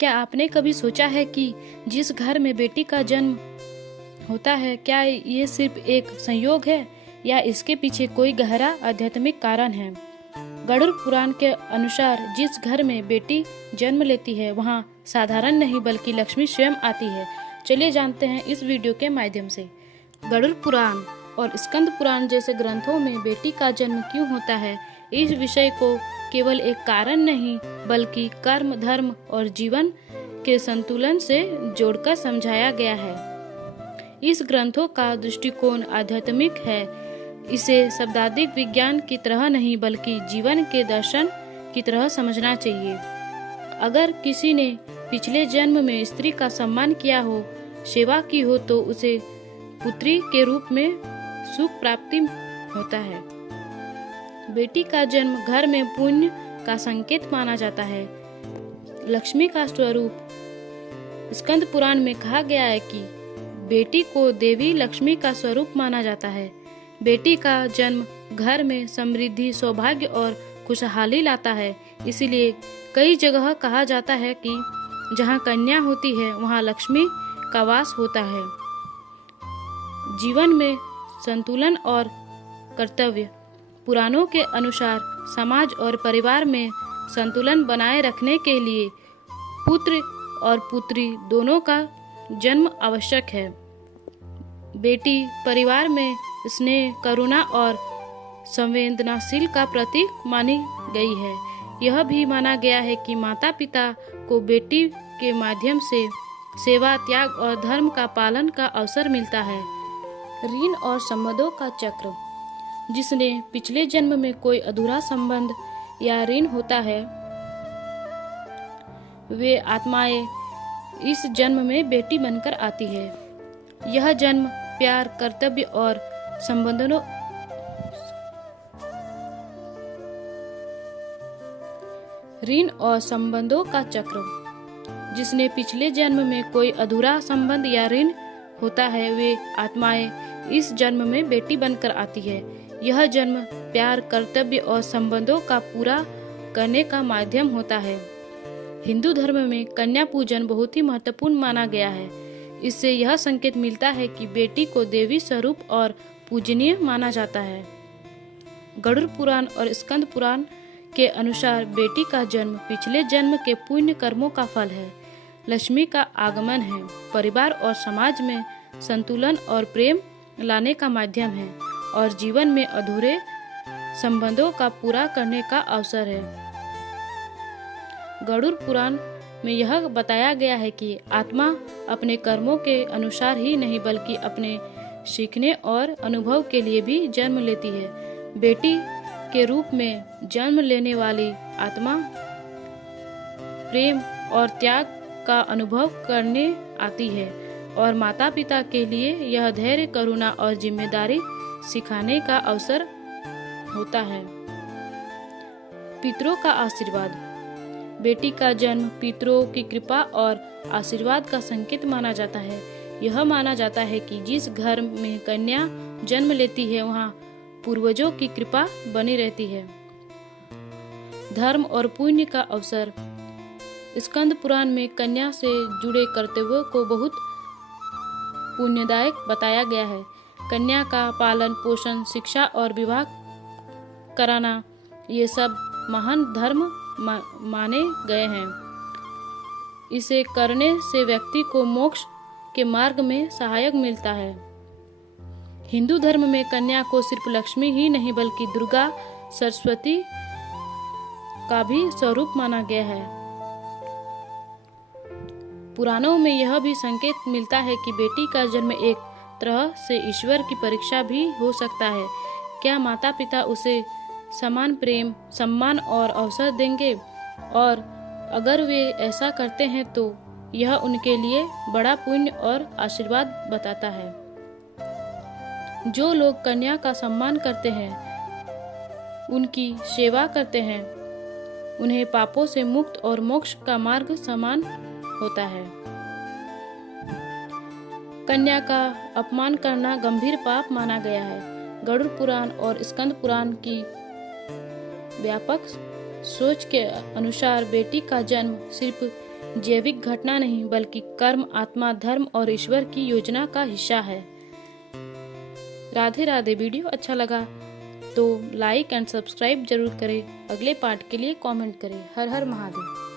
क्या आपने कभी सोचा है कि जिस घर में बेटी का जन्म होता है, क्या ये सिर्फ एक संयोग है या इसके पीछे कोई गहरा आध्यात्मिक कारण है? गरुड़ पुराण के अनुसार जिस घर में बेटी जन्म लेती है वहाँ साधारण नहीं बल्कि लक्ष्मी स्वयं आती है। चलिए जानते हैं इस वीडियो के माध्यम से। गरुड़ पुराण और स्कंद पुराण जैसे ग्रंथों में बेटी का जन्म क्यों होता है, इस विषय को केवल एक कारण नहीं बल्कि कर्म, धर्म और जीवन के संतुलन से जोड़कर समझाया गया है। इस ग्रंथों का दृष्टिकोण आध्यात्मिक है। इसे शब्दार्थिक विज्ञान की तरह नहीं बल्कि जीवन के दर्शन की तरह समझना चाहिए। अगर किसी ने पिछले जन्म में स्त्री का सम्मान किया हो, सेवा की हो, तो उसे पुत्री के रूप में सुख प्राप्ति होता है। बेटी का जन्म घर में पुण्य का संकेत माना जाता है। लक्ष्मी का स्वरूप स्कंद पुराण में कहा गया है कि बेटी को देवी लक्ष्मी का स्वरूप माना जाता है। बेटी का जन्म घर में समृद्धि, सौभाग्य और खुशहाली लाता है। इसीलिए कई जगह कहा जाता है कि जहाँ कन्या होती है वहाँ लक्ष्मी का वास होता है। जीवन में संतुलन और कर्तव्य। पुराणों के अनुसार समाज और परिवार में संतुलन बनाए रखने के लिए पुत्र और पुत्री दोनों का जन्म आवश्यक है। बेटी परिवार में स्नेह, करुणा और संवेदनशील का प्रतीक मानी गई है। यह भी माना गया है कि माता पिता को बेटी के माध्यम से सेवा, त्याग और धर्म का पालन का अवसर मिलता है। ऋण और संबंधों का चक्र। जिसने पिछले जन्म में कोई अधूरा संबंध या ऋण होता है, वे आत्माएं इस जन्म में बेटी बनकर आती है। यह जन्म प्यार, कर्तव्य और संबंधों ऋण और संबंधों का चक्र। जिसने पिछले जन्म में कोई अधूरा संबंध या ऋण होता है, वे आत्माएं इस जन्म में बेटी बनकर आती है। यह जन्म प्यार, कर्तव्य और संबंधों का पूरा करने का माध्यम होता है। हिंदू धर्म में कन्या पूजन बहुत ही महत्वपूर्ण माना गया है। इससे यह संकेत मिलता है कि बेटी को देवी स्वरूप और पूजनीय माना जाता है। गरुड़ पुराण और स्कंद पुराण के अनुसार बेटी का जन्म पिछले जन्म के पुण्य कर्मों का फल है। लक्ष्मी का आगमन है। परिवार और समाज में संतुलन और प्रेम लाने का माध्यम है और जीवन में अधूरे संबंधों का पूरा करने का अवसर है। गरुड़ पुराण में यह बताया गया है कि आत्मा अपने कर्मों के अनुसार ही नहीं बल्कि अपने सीखने और अनुभव के लिए भी जन्म लेती है। बेटी के रूप में जन्म लेने वाली आत्मा प्रेम और त्याग का अनुभव करने आती है और माता पिता के लिए यह धैर्य, करुणा और जिम्मेदारी सिखाने का अवसर होता है। पितरों का आशीर्वाद। बेटी का जन्म पितरों की कृपा और आशीर्वाद का संकेत माना जाता है। यह माना जाता है कि जिस घर में कन्या जन्म लेती है वहाँ पूर्वजों की कृपा बनी रहती है। धर्म और पुण्य का अवसर। स्कंद पुराण में कन्या से जुड़े कर्तव्यों को बहुत पुण्यदायक बताया गया है। कन्या का पालन पोषण, शिक्षा और विवाह कराना, ये सब महान धर्म माने गए हैं। इसे करने से व्यक्ति को मोक्ष के मार्ग में सहायक मिलता है। हिंदू धर्म में कन्या को सिर्फ लक्ष्मी ही नहीं बल्कि दुर्गा, सरस्वती का भी स्वरूप माना गया है। पुराणों में यह भी संकेत मिलता है कि बेटी का जन्म एक तरह से ईश्वर की परीक्षा भी हो सकता है। क्या माता पिता उसे समान प्रेम, सम्मान और अवसर देंगे? और अगर वे ऐसा करते हैं तो यह उनके लिए बड़ा पुण्य और आशीर्वाद बताता है। जो लोग कन्या का सम्मान करते हैं, उनकी सेवा करते हैं, उन्हें पापों से मुक्त और मोक्ष का मार्ग समान होता है। कन्या का अपमान करना गंभीर पाप माना गया है। गरुड़ पुराण और स्कंद पुराण की व्यापक सोच के अनुसार बेटी का जन्म सिर्फ जैविक घटना नहीं बल्कि कर्म, आत्मा, धर्म और ईश्वर की योजना का हिस्सा है। राधे राधे। वीडियो अच्छा लगा तो लाइक एंड सब्सक्राइब जरूर करें। अगले पार्ट के लिए कमेंट करें। हर हर महादेव।